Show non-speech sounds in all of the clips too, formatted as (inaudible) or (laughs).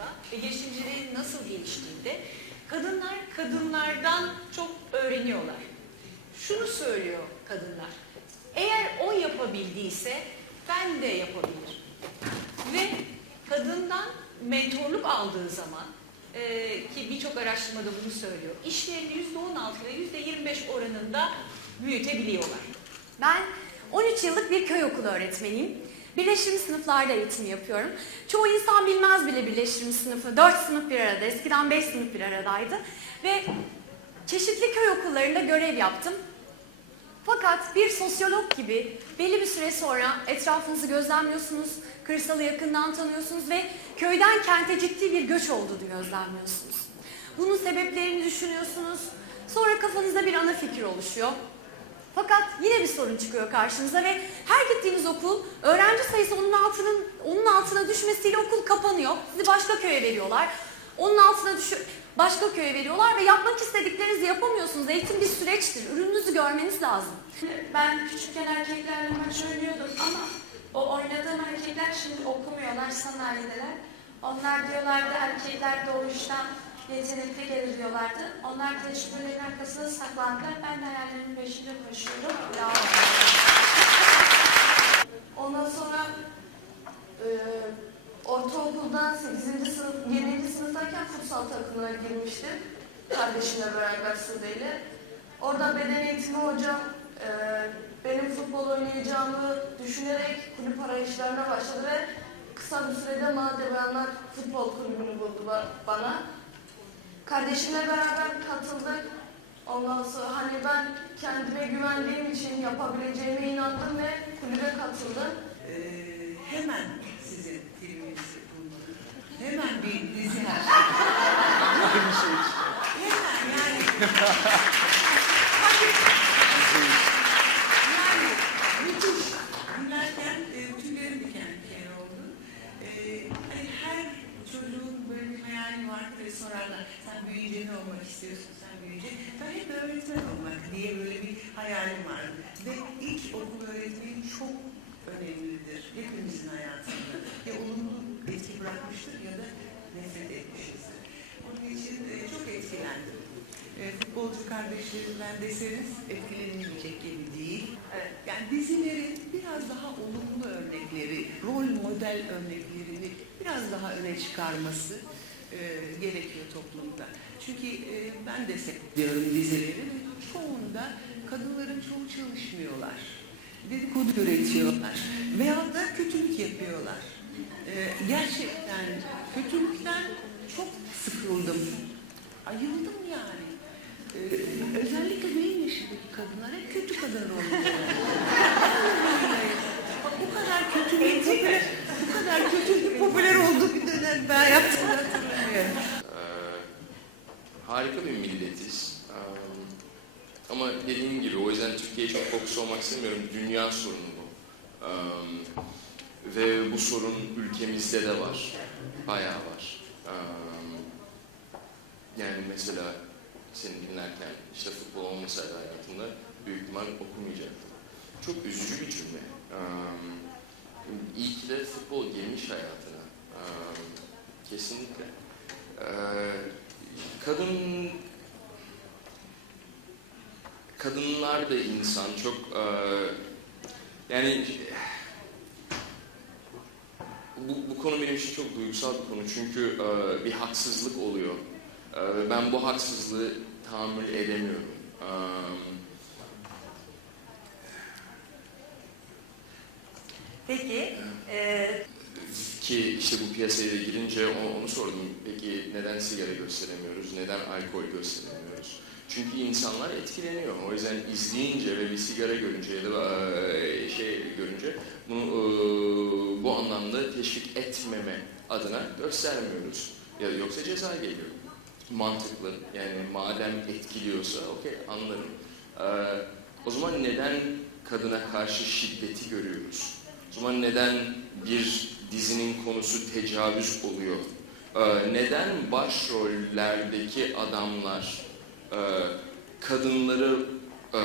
konusunda ve girişimciliğin nasıl geliştiğinde kadınlar kadınlardan çok öğreniyorlar. Şunu söylüyor kadınlar. Eğer o yapabildiyse ben de yapabilirim. Ve kadından mentorluk aldığı zaman e, ki birçok araştırmada bunu söylüyor. İşlerini %16 ve %25 oranında büyütebiliyorlar. Ben 13 yıllık bir köy okulu öğretmeniyim. Birleştirilmiş sınıflarda eğitim yapıyorum. Çoğu insan bilmez bile birleştirilmiş sınıfı. 4 sınıf bir arada, eskiden 5 sınıf bir aradaydı. Ve çeşitli köy okullarında görev yaptım. Fakat bir sosyolog gibi belli bir süre sonra etrafınızı gözlemliyorsunuz, kırsalı yakından tanıyorsunuz ve köyden kente ciddi bir göç olduğunu gözlemliyorsunuz. Bunun sebeplerini düşünüyorsunuz. Sonra kafanızda bir ana fikir oluşuyor. Fakat yine bir sorun çıkıyor karşınıza ve her gittiğiniz okul öğrenci sayısı onun altının onun altına düşmesiyle okul kapanıyor. Sizi başka köye veriyorlar. Onun altına düşü başka köye veriyorlar ve yapmak istediklerinizi yapamıyorsunuz. Eğitim bir süreçtir. Ürününüzü görmeniz lazım. Ben küçükken erkeklerle maç oynuyordum ama o oynadığım erkekler şimdi okumuyorlar, sanayide Onlar diyorlardı erkekler doğuştan yetenekli gelir diyorlardı. Onlar tecrübelerin arkasına saklandılar. Ben de hayallerimin peşinde koşuyorum. Bravo. Ondan sonra e, ortaokulda 8. sınıf, 7. sınıftayken futsal takımına girmiştim. Kardeşimle beraber Sude Orada beden eğitimi hocam e, benim futbol oynayacağımı düşünerek kulüp arayışlarına başladı ve kısa bir sürede Madeviyanlar Futbol Kulübü'nü buldu ba- bana. Kardeşimle beraber katıldık. Ondan sonra hani ben kendime güvendiğim için yapabileceğime inandım ve kulübe katıldım. Ee, hemen sizin filminizi bulmalı. Hemen bir dizi her şey. Hemen yani (laughs) müthiş. Dinlerken e, tüylerim diken diken oldu. E, hani her çocuğun böyle bir ve sorarlar. Sen büyüyünce ne olmak istiyorsun? Sen büyüyünce. Ben hep öğretmen olmak diye böyle bir hayalim vardı. Ve ilk okul öğretmeni çok önemlidir hepimizin hayatında. Ya olumlu etki bırakmıştır ya da nefret etmişizdir. Onun için e, çok etkilendim. E, futbolcu kardeşlerimden deseniz etkilenilmeyecek gibi değil. Evet. Yani dizilerin biraz daha olumlu örnekleri, rol model örneklerini biraz daha öne çıkarması e, gerekiyor toplumda. Çünkü e, ben de seyrediyorum dizileri ve çoğunda kadınların çoğu çalışmıyorlar. Dedikodu üretiyorlar veyahut da kötülük yapıyorlar. E, gerçekten kötülükten çok sıkıldım. Ayıldım yani. Ee, özellikle benim yaşındaki kadınlar hep kötü kadın rolünde. (laughs) bu kadar kötü popüler, bu kadar kötü popüler olduğu bir dönem ben yaptığımı hatırlamıyorum. Ee, harika bir milletiz. Ee, ama dediğim gibi o yüzden Türkiye'ye çok fokus olmak istemiyorum. Dünya sorunu bu. Ee, ve bu sorun ülkemizde de var. Bayağı var. Ee, yani mesela seni dinlerken işte futbol olmasaydı hayatımda büyük ihtimal okumayacaktım. Çok üzücü bir cümle. Ee, iyi ki de futbol girmiş hayatına. Ee, kesinlikle. Ee, kadın kadınlar da insan çok e, yani bu, bu konu benim için çok duygusal bir konu çünkü e, bir haksızlık oluyor E, ve ben bu haksızlığı tahammül edemiyorum. E, Peki, e, ki işte bu piyasaya girince onu, onu sordum. Peki neden sigara gösteremiyoruz? Neden alkol gösteremiyoruz? Çünkü insanlar etkileniyor. O yüzden izleyince ve bir sigara görünce ya da şey görünce bunu bu anlamda teşvik etmeme adına göstermiyoruz. Ya yoksa ceza geliyor. Mantıklı. Yani madem etkiliyorsa okey anlarım. O zaman neden kadına karşı şiddeti görüyoruz? O zaman neden bir dizinin konusu tecavüz oluyor? Neden başrollerdeki adamlar e, kadınları e,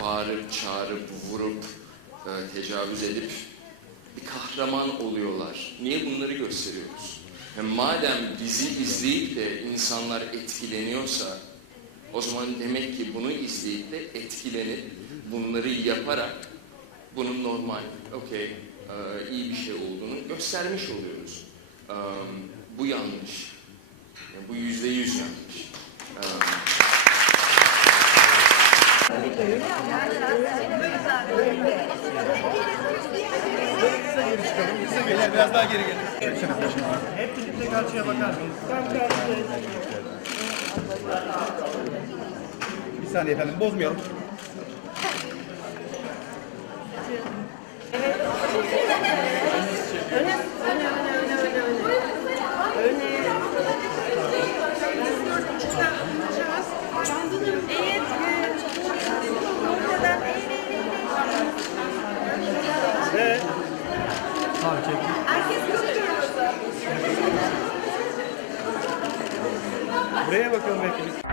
bağırıp çağırıp vurup e, tecavüz edip bir kahraman oluyorlar? Niye bunları gösteriyoruz? Ve madem bizi izleyip de insanlar etkileniyorsa o zaman demek ki bunu izleyip de etkilenip bunları yaparak bunun normal, okey, e, iyi bir şey olduğunu göstermiş oluyoruz. E, bu yanlış. Yani bu yüzde yüz yanlış. E, Gel biraz daha geri gel. Hep birlikte karşıya bakar mıyız? Tam karşıya. Bir saniye efendim bozmayalım. Ve Tamam. Buraya bakalım belki biz.